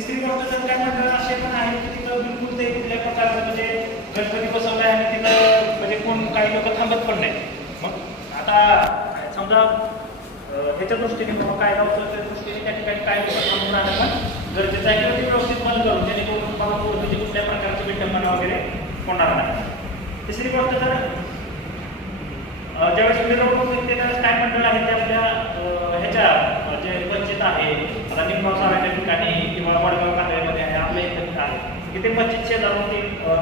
काय मंडळ असे पण आहेत की तिथं बिलकुल ते कुठल्या प्रकारचं म्हणजे गणपती बसवलं आहे आणि तिथं म्हणजे कोण काही लोक थांबत पण नाही. मग आता समजा ह्याच्या दृष्टीने किंवा कायदा उचलच्या दृष्टीने त्या ठिकाणी काय लोक थांबून राहणं पण गरजेचं आहे किंवा ते व्यवस्थित बंद करून जेणेकरून बाबा म्हणजे कुठल्या प्रकारची विटंबना वगैरे होणार नाही. तिसरी गोष्ट तर ज्यावेळेस मिरवणूक होते त्यावेळेस काय मंडळ आहे ते आपल्या ह्याच्या जे वंचित आहे रनिंग निंबाव ठिकाणी किंवा वडगाव कांदळ्यामध्ये आहे आपल्या इथं आहे. की ते वंचित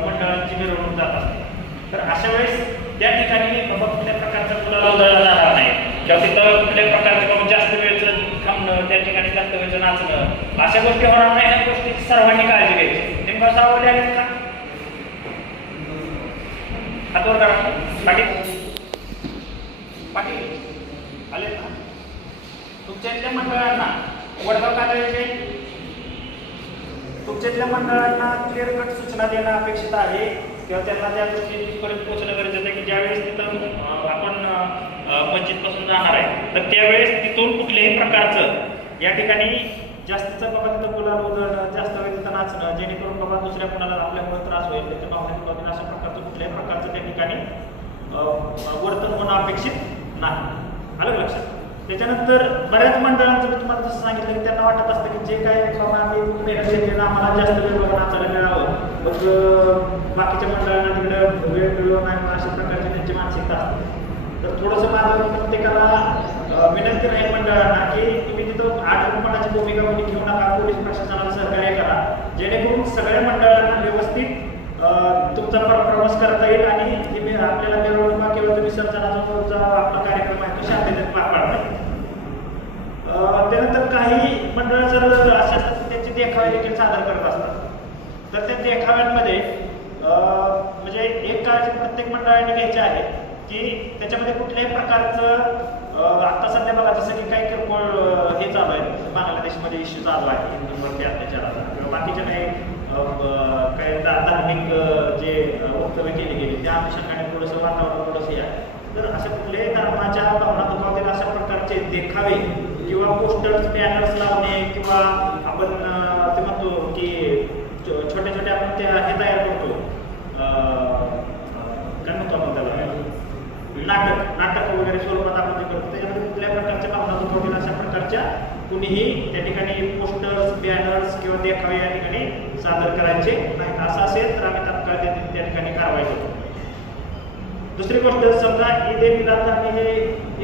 मंडळांची मिरवणूक जात असते तर अशा वेळेस त्या ठिकाणी बाबा कुठल्या प्रकारचा गुलाला उधळला जाणार नाही. किंवा तिथं कुठल्या प्रकारचं बाबा जास्त वेळचं थांबणं त्या ठिकाणी जास्त वेळचं नाचणं अशा गोष्टी होणार नाही. ह्या गोष्टीची सर्वांनी काळजी घ्यायची. निंबाव सारावले आहेत का? हातवर करा. पाटील पाटील आले ना तुमच्यातल्या मंडळांना वडगाव कालव्याचे तुमच्यातल्या मंडळांना क्लिअर कट सूचना देणं अपेक्षित आहे. किंवा त्यांना त्या गोष्टीपर्यंत पोहोचणं गरजेचं आहे की ज्यावेळेस तिथं आपण मस्जिदपासून जाणार आहे तर त्यावेळेस तिथून कुठल्याही प्रकारचं या ठिकाणी जास्तीचं बाबा तिथं गुलाल उधळणं जास्त वेळ तिथं नाचणं जेणेकरून बाबा दुसऱ्या कोणाला आपल्यामुळे त्रास होईल त्याच्या भावनेत बाबतीत अशा प्रकारचं कुठल्याही प्रकारचं त्या ठिकाणी वर्तन होणं अपेक्षित नाही. आलं लक्षात? त्याच्यानंतर बऱ्याच मंडळांचं मी तुम्हाला जसं सांगितलं की त्यांना वाटत असतं की जे काय बाबा आम्ही मेहनत घेतलेलं आम्हाला जास्त वेळ बघा नाचायला मिळावं मग बाकीच्या मंडळांना तिकडं वेळ मिळलो नाही अशा प्रकारची त्यांची मानसिकता असते. तर थोडंसं माझं प्रत्येकाला विनंती राहील मंडळांना की तुम्ही तिथं आढळपणाची भूमिका कोणी घेऊ नका पोलीस प्रशासनाला सहकार्य करा. जेणेकरून सगळ्या मंडळांना व्यवस्थित तुमचा पण प्रवास करता येईल आणि आपल्याला मिरवणुका किंवा तुम्ही सर्जनाचा आपला कार्यक्रम आहे तो शांततेत पार पाडता येईल अं, त्यानंतर काही मंडळ जर अशा त्यांचे देखावे देखील सादर करत असतात. तर त्या देखाव्यांमध्ये म्हणजे एक काळजी प्रत्येक मंडळाने घ्यायची आहे की त्याच्यामध्ये कुठल्याही प्रकारचं आता सध्या बघा जसं की काही किरकोळ हे चालू आहे. बांगलादेशमध्ये इश्यू चालू आहे. हिंदूंवरती अत्याचाराचा किंवा बाकीच्या काही काही धार्मिक जे वक्तव्य केली गेली त्या अनुषंगाने थोडंसं वातावरण थोडंसं या आहे. तर अशा कुठल्याही धर्माच्या भावना दुखावतील अशा प्रकारचे देखावे किंवा पोस्टर्स बॅनर्स लावणे किंवा आपण ते म्हणतो की छोट्या छोटे छोटे आपण त्या हे तयार करतो. काय म्हणतो आपण त्याला? नाटक नाटक वगैरे स्वरूपात आपण ते करतो त्याच्यामध्ये कुठल्या प्रकारच्या भावना दुखवतील अशा प्रकारच्या कुणीही त्या ठिकाणी पोस्टर्स बॅनर्स किंवा देखावे या ठिकाणी सादर करायचे नाही असं असेल तर आम्ही तात्काळ त्या त्या ठिकाणी कारवाई करतो. दुसरी गोष्ट समजा ईद ए मिलाद आणि हे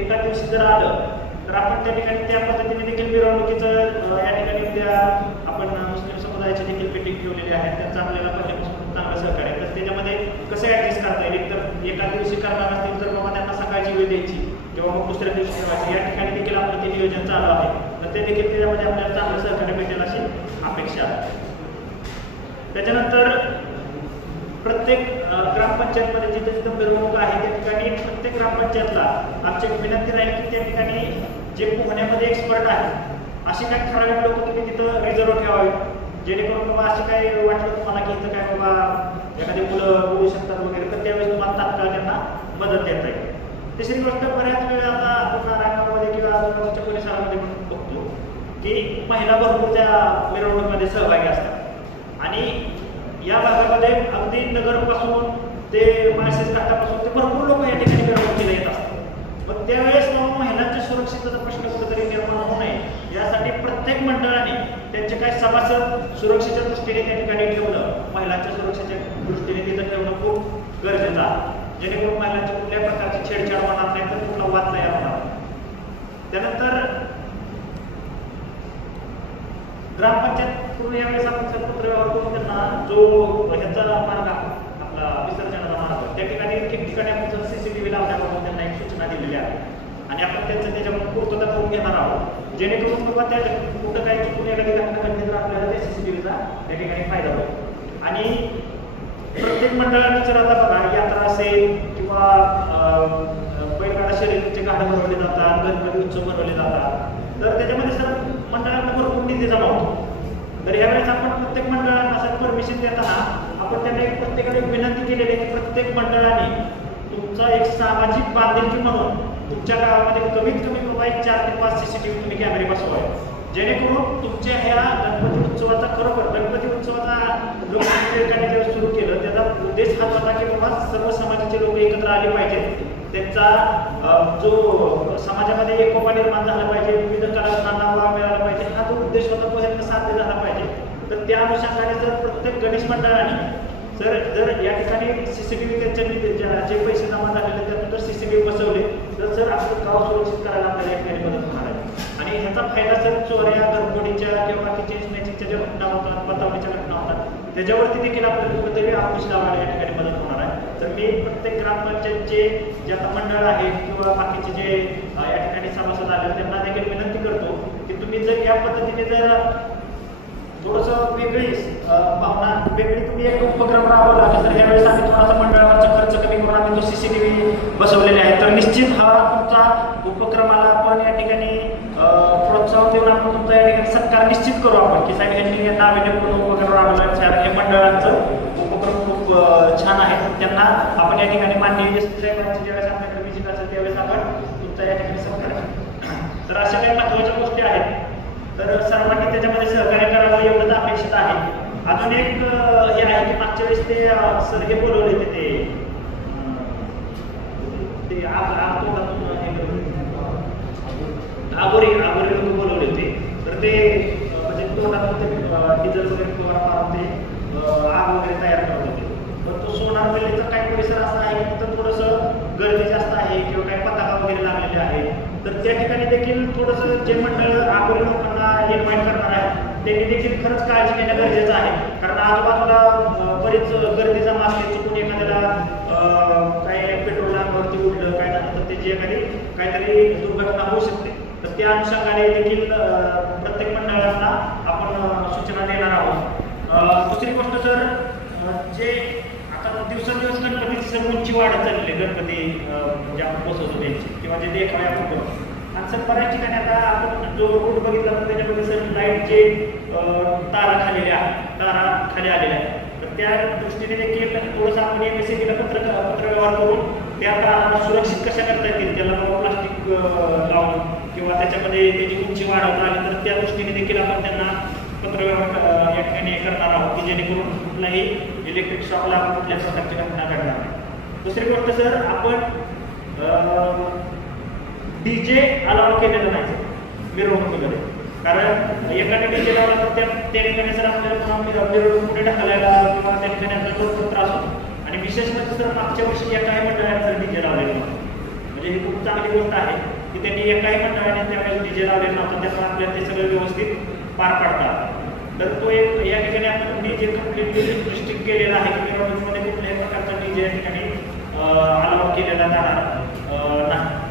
एका दिवशी जर आलं तर आपण त्या ठिकाणी त्या पद्धतीने देखील मिरवणुकीचं या ठिकाणी त्या आपण मुस्लिम समुदायाचे देखील मिटिंग ठेवलेली आहे त्यांचं आपल्याला पहिल्यापासून चांगलं सहकार्य आहे. तर त्याच्यामध्ये कसं ॲडजस्ट करता येईल? तर एका दिवशी करणार असतील तर बाबा त्यांना सकाळची वेळ द्यायची किंवा मग दुसऱ्या दिवशी ठेवायची. या ठिकाणी देखील आपलं ते नियोजन चालू आहे. तर ते देखील त्याच्यामध्ये आपल्याला चांगलं सहकार्य भेटेल अशी अपेक्षा आहे. त्याच्यानंतर प्रत्येक ग्रामपंचायतमध्ये जिथे जिथं मिरवणूक आहे त्या ठिकाणी प्रत्येक ग्रामपंचायतला आमची विनंती राहील की त्या ठिकाणी जे पोहण्यामध्ये एक्सपर्ट आहेत असे काही ठराविक लोक तुम्ही तिथं रिझर्व ठेवावे. जेणेकरून बाबा असे काही वाटलं तुम्हाला की इथं काय बाबा एखादी मुलं बोलू शकतात वगैरे तर त्यावेळेस तुम्हाला तात्काळ त्यांना मदत देता येईल. तिसरी गोष्ट बऱ्याच वेळा आता आपण नारायणगावमध्ये किंवा आजूबाजूच्या परिसरामध्ये पण बघतो की महिला भरपूर त्या मिरवणुकीमध्ये सहभागी असतात. आणि या भागामध्ये अगदी नगरपासून ते माळशेज घाटापासून ते भरपूर लोक या ठिकाणी मिरवणुकीला येत असतात. मग त्यावेळेस मग महिलांच्या सुरक्षेचा प्रश्न कुठेतरी निर्माण होऊ नये यासाठी प्रत्येक मंडळाने त्यांचे काही सभासद सुरक्षेच्या दृष्टीने त्या ठिकाणी ठेवणं महिलांच्या सुरक्षेच्या दृष्टीने तिथं ठेवणं खूप गरजेचं आहे. जेणेकरून महिलांची कुठल्या प्रकारची छेडछाड होणार नाही तर कुठला वाद तयार होणार. त्यानंतर ग्रामपंचायत पूर्ण यावेळेस आपण सरपत्र व्यवहार करून त्यांना जो ह्याचा मार्ग आपला विसर्जनाचा मार्ग त्या ठिकाणी ठिकठिकाणी आपण सीसीटीव्ही लावण्याबाबत त्यांना एक सूचना दिलेली आहे. आणि आपण त्यांचं त्याच्यामध्ये पूर्तता करून घेणार आहोत. जेणेकरून बाबा त्या कुठं काही चुकून एखादी घटना घडली तर आपल्याला त्या सी सी टी व्हीचा त्या ठिकाणी फायदा होईल आणि प्रत्येक मंडळाने जर आता बघा यात्रा असेल किंवा बैलगाडा शर्यतीचे गाडे भरवले जातात गणपती उत्सव भरवले जातात तर त्याच्यामध्ये सर मंडळांना भरपूर निधी जमा होतो. तर यावेळेस आपण प्रत्येक मंडळांना असं परमिशन देताना आपण त्यांना एक प्रत्येकाने विनंती केलेली आहे की प्रत्येक मंडळाने तुमचा एक सामाजिक बांधिलकी म्हणून तुमच्या गावामध्ये कमीत कमी बाबा एक चार ते पाच सीसीटीव्ही तुम्ही कॅमेरे बसवा जेणेकरून तुमच्या ह्या गणपती उत्सवाचा खरोखर गणपती उत्सवाचा लोकमान्य जेव्हा सुरू केलं त्याचा उद्देश हा होता की बाबा सर्व समाजाचे लोक एकत्र आले पाहिजेत त्यांचा जो समाजामध्ये एकोपा निर्माण झाला पाहिजे विविध कलाकारांना वाव मिळाला पाहिजे हा जो उद्देश होता तो यांना साध्य झाला पाहिजे. तर त्या अनुषंगाने जर प्रत्येक गणेश मंडळाने जर जर या ठिकाणी सीसीटीव्ही त्यांच्या निधी- त्यांच्या जे पैसे जमा झालेले आहेत, त्यातून जर सीसीटीव्ही बसवले. तर सर आपलं गाव सुरक्षित करायला आपल्याला या मदत होणार आहे आणि ह्याचा फायदा सर चोऱ्या घरफोडीच्या किंवा बाकीच्या स्नॅचिंगच्या ज्या घटना होतात बतावणीच्या घटना होतात त्याच्यावरती देखील आपल्याला कुठेतरी अंकुश लावायला या ठिकाणी मदत होणार आहे. तर मी प्रत्येक ग्रामपंचायतचे जे आता मंडळ आहेत किंवा बाकीचे जे या ठिकाणी सभासद आले त्यांना देखील विनंती करतो की तुम्ही जर या पद्धतीने जर थोडंसं वेगळी भावना वेगळी तुम्ही एक उपक्रम राबवला तर ह्यावेळेस आम्ही थोडासा मंडळाचा खर्च कमी करून आम्ही तो व्ही बसवलेले आहे तर निश्चित हा तुमचा उपक्रमाला आपण या ठिकाणी प्रोत्साहन देऊन आपण तुमचा या ठिकाणी सत्कार निश्चित करू आपण की साहेब यांनी यांना अवेलेबल उपक्रम राबवला आहे. हे मंडळाचं उपक्रम खूप छान आहे. त्यांना आपण या ठिकाणी मान्य साहेबांची ज्यावेळेस आपल्याकडे विजिट असेल त्यावेळेस आपण तुमचा या ठिकाणी सत्कार तर अशा काही महत्त्वाच्या गोष्टी आहेत. तर सर्वांनी त्याच्यामध्ये सहकार्य करावं एवढंच अपेक्षित आहे अजून एक हे आहे की मागच्या वेळेस ते सर हे बोलवले होते ते. अं, ते आगोरी आगोरी लोक बोलवले होते. तर ते म्हणजे तोंडातून ते डिझेल वगैरे फवारा मारून ते आग वगैरे तयार करत होते. पण तो सोनार गल्लीचा काही परिसर असा आहे की तिथं थोडंसं गर्दी जास्त आहे किंवा काही पताका वगैरे लागलेले आहे तर त्या ठिकाणी देखील थोडंसं जे मंडळ आगोरी लोकांना इन्व्हाइट करणार आहे त्यांनी देखील खरंच काळजी घेणं गरजेचं आहे. कारण आजूबाजूला बरीच गर्दीचा मास आहे. चुकून एखाद्याला काही पेट्रोल अंगावरती उडलं काय झालं त्याची एखादी काहीतरी दुर्घटना होऊ शकते. तर त्या अनुषंगाने देखील प्रत्येक मंडळांना आपण सूचना देणार आहोत. दुसरी गोष्ट सर जे आता दिवसेंदिवस गणपतीची सर उंची वाढत चाललेली आहे. गणपती म्हणजे जे आपण बसवतो त्यांची किंवा जे देखावे आपण करतो. सर बऱ्याच ठिकाणी आता आपण जो रोड बघितला तर त्याच्यामध्ये सर लाईटचे तारा खालेल्या तारा खाली आलेल्या आहेत. तर त्या दृष्टीने देखील थोडंसं आपण एम एस सी पत्र पत्रव्यवहार करून त्या तारा सुरक्षित कशा करता येतील? त्याला प्लास्टिक लावून किंवा त्याच्यामध्ये त्याची उंची वाढवता आली तर त्या दृष्टीने देखील आपण त्यांना पत्रव्यवहार या ठिकाणी करणार आहोत की जेणेकरून कुठलाही इलेक्ट्रिक शॉकला कुठल्या प्रकारची घटना घडणार नाही. दुसरी गोष्ट सर आपण डीजे अलाव केलेलं नाही. मिरवणुकीमध्ये. कारण एकाने डीजे लावला तर त्या त्या ठिकाणी जर आपल्याला पुन्हा मिरवणूक पुढे ढकलायला किंवा त्या ठिकाणी आपल्याला भरपूर त्रास होतो. आणि विशेष म्हणजे सर मागच्या वर्षी एकाही मंडळाने सर डीजे लावलेला नव्हतं म्हणजे ही खूप चांगली गोष्ट आहे की त्यांनी एकाही मंडळाने त्यावेळेस डी जे लावलेलं नव्हतं त्यामुळे आपल्याला ते सगळं व्यवस्थित पार पाडतात तर तो एक या ठिकाणी आपण डी जे कम्प्लिटली रिस्ट्रिक्ट केलेला आहे की मिरवणुकीमध्ये कुठल्याही प्रकारचा डीजे या ठिकाणी अलाव केलेला जाणार नाही.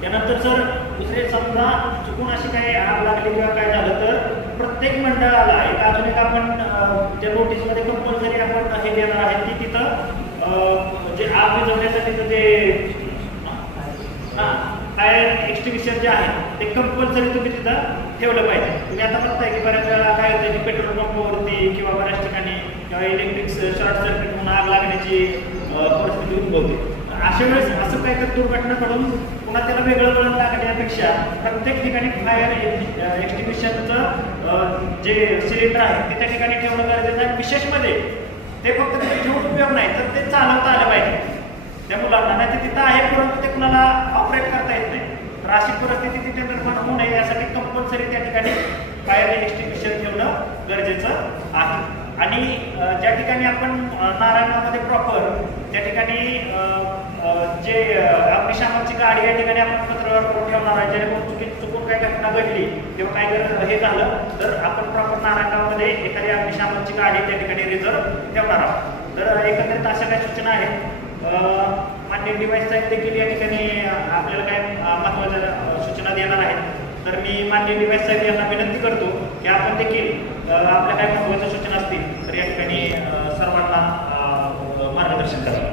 त्यानंतर सर दुसरे समजा चुकून अशी काही आग लागली किंवा काय झालं तर प्रत्येक मंडळाला एक अजून एक आपण त्या त्या नोटीसमध्ये कंपल्सरी आपण हे देणार आहे की तिथं जे आग विझवण्यासाठीचं जे फायर एक्स्टिबिशन जे आहे ते कंपल्सरी तुम्ही तिथं ठेवलं पाहिजे. तुम्ही आता बघताय की बऱ्याच वेळा काय होतं की पेट्रोल पंपावरती किंवा बऱ्याच ठिकाणी किंवा इलेक्ट्रिक शॉर्ट सर्किट म्हणून आग लागण्याची परिस्थिती उद्भवते. अशा वेळेस असं काय तर दुर्घटना घडून पुन्हा त्याला वेगळं वळण लागण्यापेक्षा प्रत्येक ठिकाणी फायर एक्स्टिंग्विशरचं जे सिलेंडर आहे ते त्या ठिकाणी ठेवणं गरजेचं आहे. विशेषमध्ये ते फक्त तिथे ठेवून उपयोग नाही तर ते चालवता आलं पाहिजे. त्या मुलांना नाही ते तिथं आहे परंतु ते कुणाला ऑपरेट करता येत नाही. तर अशी परिस्थिती तिथे निर्माण होऊ नये यासाठी कंपल्सरी त्या ठिकाणी फायर एक्स्टिंग्विशर ठेवणं गरजेचं आहे. आणि ज्या ठिकाणी आपण अं, नारायणामध्ये प्रॉपर त्या ठिकाणी जे अं, अग्निशामकची गाडी या ठिकाणी आपण पत्रावर करून ठेवणार आहे जेणेकरून चुकी चुकून काही घटना घडली किंवा काय हे झालं तर आपण प्रॉपर नारायणगावमध्ये एखादी अग्निशामकची गाडी त्या ठिकाणी रिझर्व ठेवणार आहोत. तर एकंदरीत अशा काही सूचना आहेत. मान्य डिवाईस साहेब देखील या ठिकाणी आपल्याला काय महत्त्वाच्या महत्त्वाच्या सूचना देणार आहेत. तर मी मान्य डिवाईस साहेब यांना विनंती करतो की आपण देखील आपल्या काय महत्त्वाच्या सूचना असतील तर या ठिकाणी सर्वांना मार्गदर्शन करा.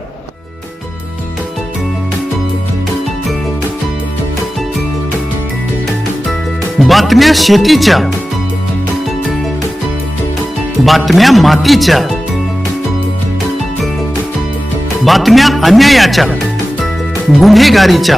बातम्या शेतीच्या बातम्या मातीच्या बातम्या अन्यायाच्या गुन्हेगारीच्या.